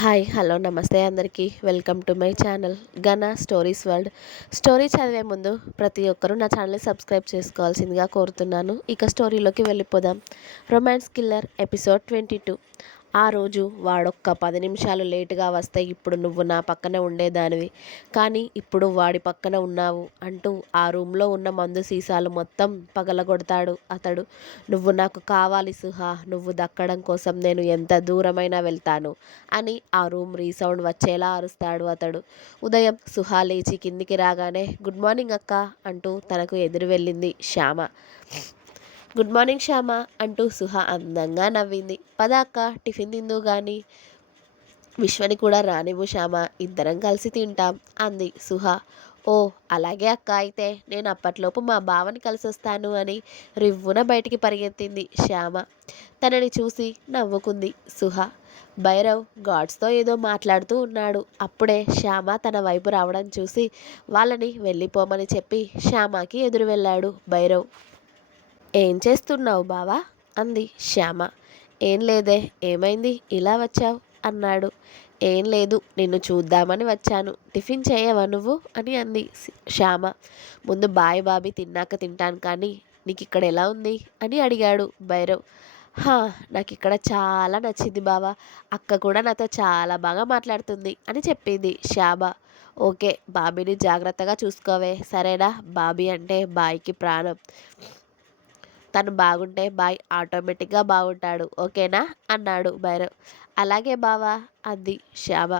Hi hello నమస్తే అందరికీ welcome to my channel Gana stories world. Story చదివే ముందు ప్రతి ఒక్కరూ నా ఛానల్ని సబ్స్క్రైబ్ చేసుకోవాల్సిందిగా కోరుతున్నాను. ఇక స్టోరీలోకి వెళ్ళిపోదాం. Romance killer episode 22. ఆ రోజు వాడొక్క 10 నిమిషాలు లేటుగా వస్తే ఇప్పుడు నువ్వు నా పక్కన ఉండేదానివి, కానీ ఇప్పుడు వాడి పక్కన ఉన్నావు అంటూ ఆ రూమ్లో ఉన్న మందు సీసాలు మొత్తం పగలగొడతాడు అతడు. నువ్వు నాకు కావాలి సుహా, నువ్వు దక్కడం కోసం నేను ఎంత దూరమైనా వెళ్తాను అని ఆ రూమ్ రీసౌండ్ వచ్చేలా అరుస్తాడు అతడు. ఉదయం సుహా లేచి కిందికి రాగానే గుడ్ మార్నింగ్ అక్క అంటూ తనకు ఎదురు వెళ్ళింది శ్యామ. గుడ్ మార్నింగ్ శ్యామ అంటూ సుహా అందంగా నవ్వింది. పద అక్క టిఫిన్ తిందు గాని, విశ్వని కూడా రానివ్వు శ్యామ, ఇద్దరం కలిసి తింటాం అంది సుహా. ఓ అలాగే అక్క, అయితే నేను అప్పట్లోపు మా బావని కలిసి వస్తాను అని రివ్వున బయటికి పరిగెత్తింది శ్యామ. తనని చూసి నవ్వుకుంది సుహా. భైరవ్ గాడ్స్తో ఏదో మాట్లాడుతూ ఉన్నాడు. అప్పుడే శ్యామ తన వైపు రావడం చూసి వాళ్ళని వెళ్ళిపోమని చెప్పి శ్యామకి ఎదురు వెళ్ళాడు భైరవ్. ఏం చేస్తున్నావు బావా అంది శ్యామ. ఏం లేదే, ఏమైంది ఇలా వచ్చావు అన్నాడు. ఏం లేదు, నిన్ను చూద్దామని వచ్చాను, టిఫిన్ చేయవా నువ్వు అని అంది శ్యామ. ముందు బాయ్ బాబీ తిన్నాక తింటాను, కానీ నీకు ఇక్కడ ఎలా ఉంది అని అడిగాడు భైరవ్. హా, నాకు ఇక్కడ చాలా నచ్చింది బావా, అక్క కూడా నాతో చాలా బాగా మాట్లాడుతుంది అని చెప్పింది శ్యామ. ఓకే, బాబీని జాగ్రత్తగా చూసుకోవే సరేనా, బాబీ అంటే బాయ్కి ప్రాణం, తను బాగుంటే బాయ్ ఆటోమేటిక్గా బాగుంటాడు, ఓకేనా అన్నాడు భైరవ్. అలాగే బావా అంది శ్యామ.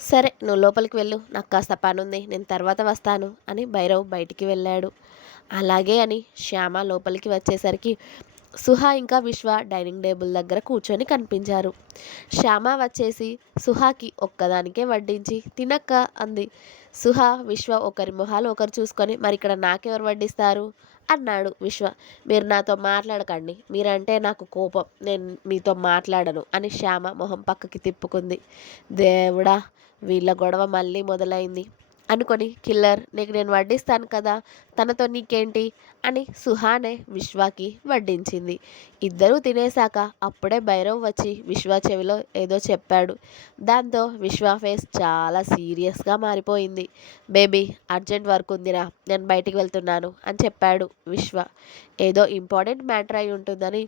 సరే నువ్వు లోపలికి వెళ్ళు, నాకు కాస్త పనుంది, నేను తర్వాత వస్తాను అని భైరవ్ బయటికి వెళ్ళాడు. అలాగే అని శ్యామ లోపలికి వచ్చేసరికి సుహా ఇంకా విశ్వ డైనింగ్ టేబుల్ దగ్గర కూర్చొని కనిపించారు. శ్యామ వచ్చేసి సుహాకి ఒక్కదానికే వడ్డించి తినక్క అంది. సుహా విశ్వ ఒకరి మొహాలు ఒకరు చూసుకొని మరి ఇక్కడ నాకెవరు వడ్డిస్తారు అన్నాడు విశ్వ. మీరు నాతో మాట్లాడకండి, మీరంటే నాకు కోపం, నేను మీతో మాట్లాడను అని శ్యామ మొహం పక్కకి తిప్పుకుంది. దేవుడా, వీళ్ళ గొడవ మళ్ళీ మొదలైంది అనుకొని కిల్లర్ నీకు నేను వడ్డిస్తాను కదా, తనతో నీకేంటి అని సుహానే విశ్వాకి వడ్డించింది. ఇద్దరూ తినేశాక అప్పుడే భైరవ్ వచ్చి విశ్వ చెవిలో ఏదో చెప్పాడు. దాంతో విశ్వ ఫేస్ చాలా సీరియస్గా మారిపోయింది. బేబీ అర్జెంట్ వర్క్ ఉందిరా, నేను బయటికి వెళ్తున్నాను అని చెప్పాడు విశ్వ. ఏదో ఇంపార్టెంట్ మ్యాటర్ అయి ఉంటుందని.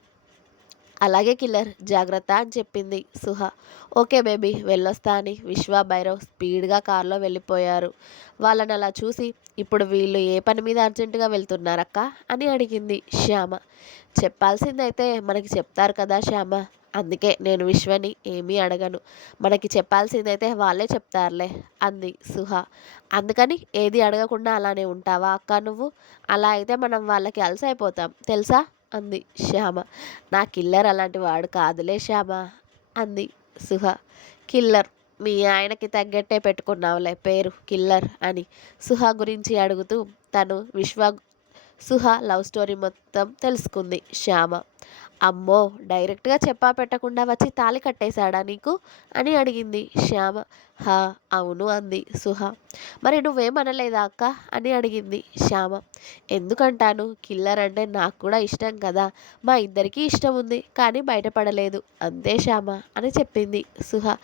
అలాగే కిల్లర్, జాగ్రత్త అని చెప్పింది సుహా. ఓకే బేబీ, వెళ్ళొస్తా అని విశ్వ భైరవ్ స్పీడ్గా కారులో వెళ్ళిపోయారు. వాళ్ళని అలా చూసి ఇప్పుడు వీళ్ళు ఏ పని మీద అర్జెంటుగా వెళ్తున్నారక్క అని అడిగింది శ్యామ. చెప్పాల్సిందైతే మనకి చెప్తారు కదా శ్యామ, అందుకే నేను విశ్వని ఏమీ అడగను, మనకి చెప్పాల్సిందైతే వాళ్ళే చెప్తారులే అంది సుహా. అందుకని ఏది అడగకుండా అలానే ఉంటావా అక్క నువ్వు, అలా అయితే మనం వాళ్ళకి అలసైపోతాం తెలుసా అంది శ్యామ. నా కిల్లర్ అలాంటి వాడు కాదులే శ్యామ అంది సుహ. కిల్లర్, మీ ఆయనకి తగ్గట్టే పెట్టుకున్నావులే పేరు కిల్లర్ అని సుహ గురించి అడుగుతూ తను సుహ లవ్ స్టోరీ మొత్తం తెలుసుకుంది శ్యామ. అమ్మో, డైరెక్ట్గా చెప్పా పెట్టకుండా వచ్చి తాళి కట్టేశాడా నీకు అని అడిగింది శ్యామ. హా అవును అంది సుహ. మరి నువ్వేమనలేదా అక్క అని అడిగింది శ్యామ. ఎందుకంటాను, కిల్లర్ అంటే నాకు కూడా ఇష్టం కదా, మా ఇద్దరికీ ఇష్టం ఉంది, కానీ బయటపడలేదు అంతే శ్యామ అని చెప్పింది సుహ.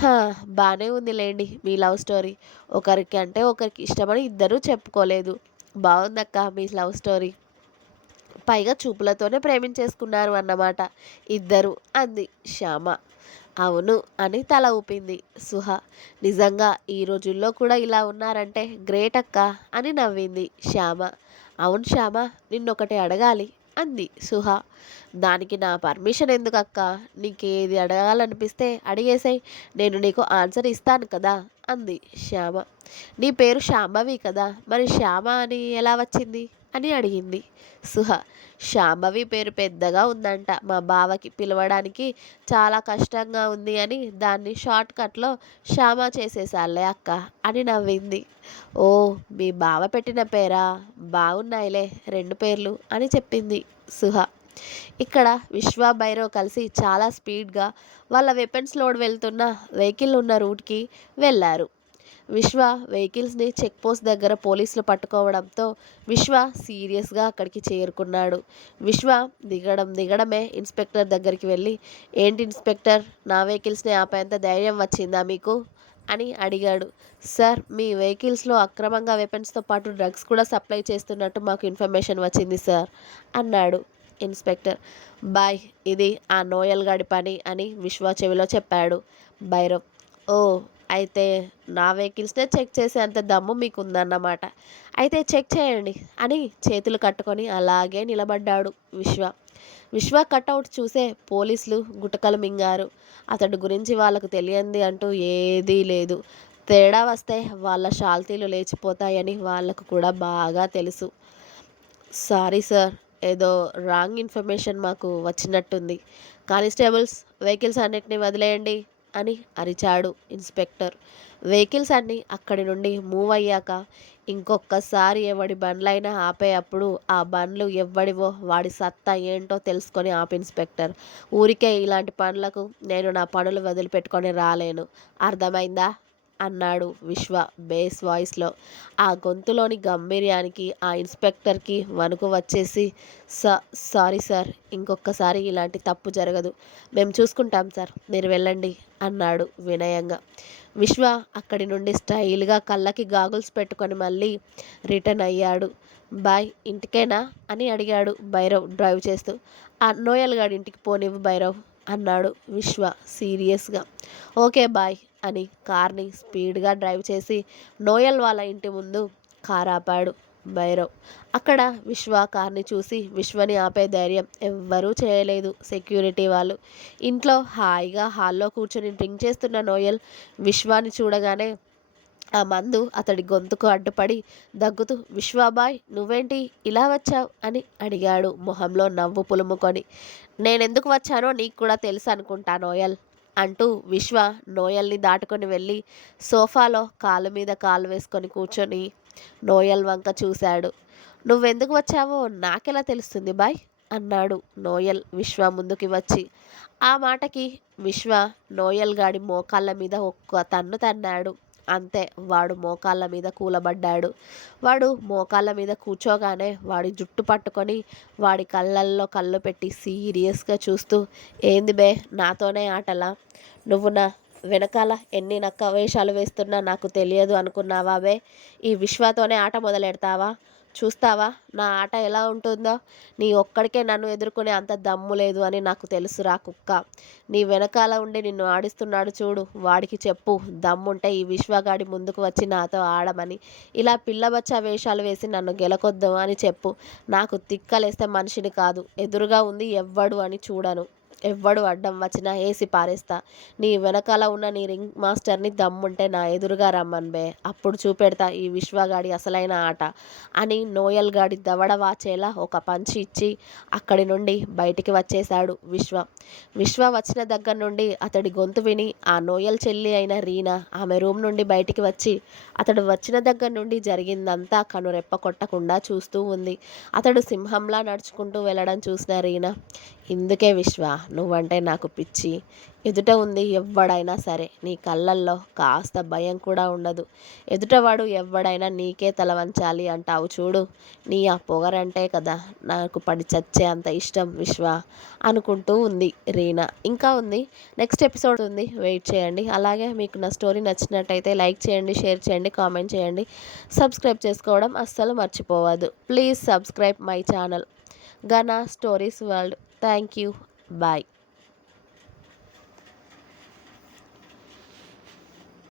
హా, బాగానే ఉందిలేండి మీ లవ్ స్టోరీ, ఒకరికి అంటే ఒకరికి ఇష్టమని ఇద్దరూ చెప్పుకోలేదు, బాగుందక్క మీ లవ్ స్టోరీ, పైగా చూపులతోనే ప్రేమించేసుకున్నారు అన్నమాట ఇద్దరు అంది శ్యామ. అవును అని తల ఊపింది సుహ. నిజంగా ఈ రోజుల్లో కూడా ఇలా ఉన్నారంటే గ్రేట్ అక్క అని నవ్వింది శ్యామ. అవును శ్యామ, నిన్నొకటి అడగాలి అంది సుహ. దానికి నా పర్మిషన్ ఎందుకక్క, నీకేది అడగాలనిపిస్తే అడిగేసాయి, నేను నీకు ఆన్సర్ ఇస్తాను కదా అంది శ్యామ. నీ పేరు శాంభవి కదా, మరి శ్యామ అని ఎలా వచ్చింది అని అడిగింది సుహ. శాంభవి పేరు పెద్దగా ఉందంట, మా బావకి పిలవడానికి చాలా కష్టంగా ఉంది అని దాన్ని షార్ట్ కట్లో శ్యామ చేసేసాలే అక్క అని నవ్వింది. ఓ, మీ బావ పెట్టిన పేరా, బాగున్నాయిలే రెండు పేర్లు అని చెప్పింది సుహ. ఇక్కడ విశ్వ భైరవ్ కలిసి చాలా స్పీడ్గా వాళ్ళ వెపన్స్ లోడ్ వెళ్తున్న వెహికల్ ఉన్న రూట్కి వెళ్ళారు. విశ్వ వెహికల్స్ని చెక్ పోస్ట్ దగ్గర పోలీసులు పట్టుకోవడంతో విశ్వ సీరియస్గా అక్కడికి చేరుకున్నాడు. విశ్వ దిగడమే ఇన్స్పెక్టర్ దగ్గరికి వెళ్ళి, ఏంటి ఇన్స్పెక్టర్, నా వెహికల్స్ని ఆపేంత ధైర్యం వచ్చిందా మీకు అని అడిగాడు. సార్, మీ వెహికల్స్లో అక్రమంగా వెపన్స్తో పాటు డ్రగ్స్ కూడా సప్లై చేస్తున్నట్టు మాకు ఇన్ఫర్మేషన్ వచ్చింది సార్ అన్నాడు ఇన్స్పెక్టర్. బాయ్, ఇది ఆ నోయల్ గాడి పని అని విశ్వ చెవిలో చెప్పాడు భైరవ్. ఓ, అయితే నా వెహికల్స్నే చెక్ చేసేంత దమ్ము మీకు ఉందన్నమాట. అయితే చెక్ చేయండి అని చేతులు కట్టుకొని అలాగే నిలబడ్డాడు విశ్వ. విశ్వ కటౌట్ చూసే పోలీసులు గుటకలు మింగారు. అతడి గురించి వాళ్ళకు తెలియంది అంటూ ఏదీ లేదు. తేడా వస్తే వాళ్ళ షాల్తీలు లేచిపోతాయని వాళ్ళకు కూడా బాగా తెలుసు. సారీ సార్, ఏదో రాంగ్ ఇన్ఫర్మేషన్ మాకు వచ్చినట్టుంది. కానిస్టేబుల్స్, వెహికల్స్ అన్నిటినీ వదిలేయండి అని అరిచాడు ఇన్స్పెక్టర్. వెహికల్స్ అన్నీ అక్కడి నుండి మూవ్ అయ్యాక ఇంకొకసారి ఎవడి బండ్లైనా ఆపేటప్పుడు ఆ బండ్లు ఎవ్వడివో వాడి సత్తా ఏంటో తెలుసుకొని ఆపు ఇన్స్పెక్టర్. ఊరికే ఇలాంటి పనులకు నేను నా పనులు వదిలిపెట్టుకొని రాలేను, అర్థమైందా అన్నాడు విశ్వ బేస్ వాయిస్లో. ఆ గొంతులోని గంభీర్యానికి ఆ ఇన్స్పెక్టర్కి వణుకు వచ్చేసి, సారీ సార్, ఇంకొకసారి ఇలాంటి తప్పు జరగదు, మేము చూసుకుంటాం సార్, మీరు వెళ్ళండి అన్నాడు వినయంగా. విశ్వ అక్కడి నుండి స్టైల్గా కళ్ళకి గాగుల్స్ పెట్టుకొని మళ్ళీ రిటర్న్ అయ్యాడు. బాయ్, ఇంటికేనా అని అడిగాడు భైరవ్ డ్రైవ్ చేస్తూ. ఆ నోయల్ గాడి ఇంటికి పోనివ్వు భైరవ్ అన్నాడు విశ్వ సీరియస్గా. ఓకే బాయ్ అని కార్ని స్పీడ్గా డ్రైవ్ చేసి నోయల్ వాళ్ళ ఇంటి ముందు కార్ ఆపాడు భైరవ్. అక్కడ విశ్వ కార్ని చూసి విశ్వని ఆపే ధైర్యం ఎవ్వరూ చేయలేదు సెక్యూరిటీ వాళ్ళు. ఇంట్లో హాయిగా హాల్లో కూర్చొని డ్రింక్ చేస్తున్న నోయల్ విశ్వాని చూడగానే ఆ మందు అతడి గొంతుకు అడ్డుపడి దగ్గుతూ, విశ్వాబాయ్, నువ్వేంటి ఇలా వచ్చావు అని అడిగాడు మొహంలో నవ్వు పులుముకొని. నేనెందుకు వచ్చానో నీకు కూడా తెలుసు అనుకుంటా నోయల్ అంటూ విశ్వ నోయల్ని దాటుకొని వెళ్ళి సోఫాలో కాలు మీద కాలు వేసుకొని కూర్చొని నోయల్ వంక చూశాడు. నువ్వెందుకు వచ్చావో నాకెలా తెలుస్తుంది బాయ్ అన్నాడు నోయల్ విశ్వ ముందుకి వచ్చి. ఆ మాటకి విశ్వ నోయల్ గాడి మోకాళ్ళ మీద ఒక్క తన్ను తన్నాడు. అంతే, వాడు మోకాళ్ళ మీద కూలబడ్డాడు. వాడు మోకాళ్ళ మీద కూర్చోగానే వాడి జుట్టు పట్టుకొని వాడి కళ్ళల్లో కళ్ళు పెట్టి సీరియస్గా చూస్తూ, ఏంది బే, నాతోనే ఆటలా? నువ్వు నా వెనకాల ఎన్ని నక్క వేషాలు వేస్తున్నా నాకు తెలియదు అనుకున్నావా బే? ఈ విశ్వతోనే ఆట మొదలెడతావా? చూస్తావా నా ఆట ఎలా ఉంటుందో? నీ ఒక్కడికే నన్ను ఎదుర్కొనే అంత దమ్ము లేదు అని నాకు తెలుసురా కుక్క. నీ వెనకాల ఉండి నిన్ను ఆడిస్తున్నాడు చూడు, వాడికి చెప్పు, దమ్ముంటే ఈ విశ్వగాడి ముందుకు వచ్చి నాతో ఆడమని. ఇలా పిల్లబచ్చా వేషాలు వేసి నన్ను గెలకొద్దు అని చెప్పు. నాకు తిక్కలేస్తే మనిషిని కాదు, ఎదురుగా ఉంది ఎవ్వడు అని చూడను. ఎవ్వడు అడ్డం వచ్చినా ఏసి పారేస్తా. నీ వెనకాల ఉన్న నీ రింగ్ మాస్టర్ని దమ్ముంటే నా ఎదురుగా రమ్మన్ బే, అప్పుడు చూపెడతా ఈ విశ్వగాడి అసలైన ఆట అని నోయల్ గాడి దవడ వాచేలా ఒక పంచి ఇచ్చి అక్కడి నుండి బయటికి వచ్చేశాడు విశ్వ. విశ్వ వచ్చిన దగ్గర నుండి అతడి గొంతు విని ఆ నోయల్ చెల్లి అయిన రీనా ఆమె రూమ్ నుండి బయటికి వచ్చి అతడు వచ్చిన దగ్గర నుండి జరిగిందంతా కనురెప్ప కొట్టకుండా చూస్తూ ఉంది. అతడు సింహంలా నడుచుకుంటూ వెళ్ళడం చూసిన రీనా, ఇందుకే విశ్వ నువ్వంటే నాకు పిచ్చి. ఎదుట ఉంది ఎవ్వడైనా సరే నీ కళ్ళల్లో కాస్త భయం కూడా ఉండదు. ఎదుటవాడు ఎవ్వడైనా నీకే తల వంచాలి అంటావు చూడు, నీ ఆ పొగరంటే కదా నాకు పడి చచ్చే అంత ఇష్టం విశ్వ అనుకుంటూ ఉంది రీనా. ఇంకా ఉంది, నెక్స్ట్ ఎపిసోడ్ ఉంది, వెయిట్ చేయండి. అలాగే మీకు నా స్టోరీ నచ్చినట్టయితే లైక్ చేయండి, షేర్ చేయండి, కామెంట్ చేయండి, సబ్స్క్రైబ్ చేసుకోవడం అస్సలు మర్చిపోవద్దు. Please subscribe my channel Gana stories world. Thank you. Bye.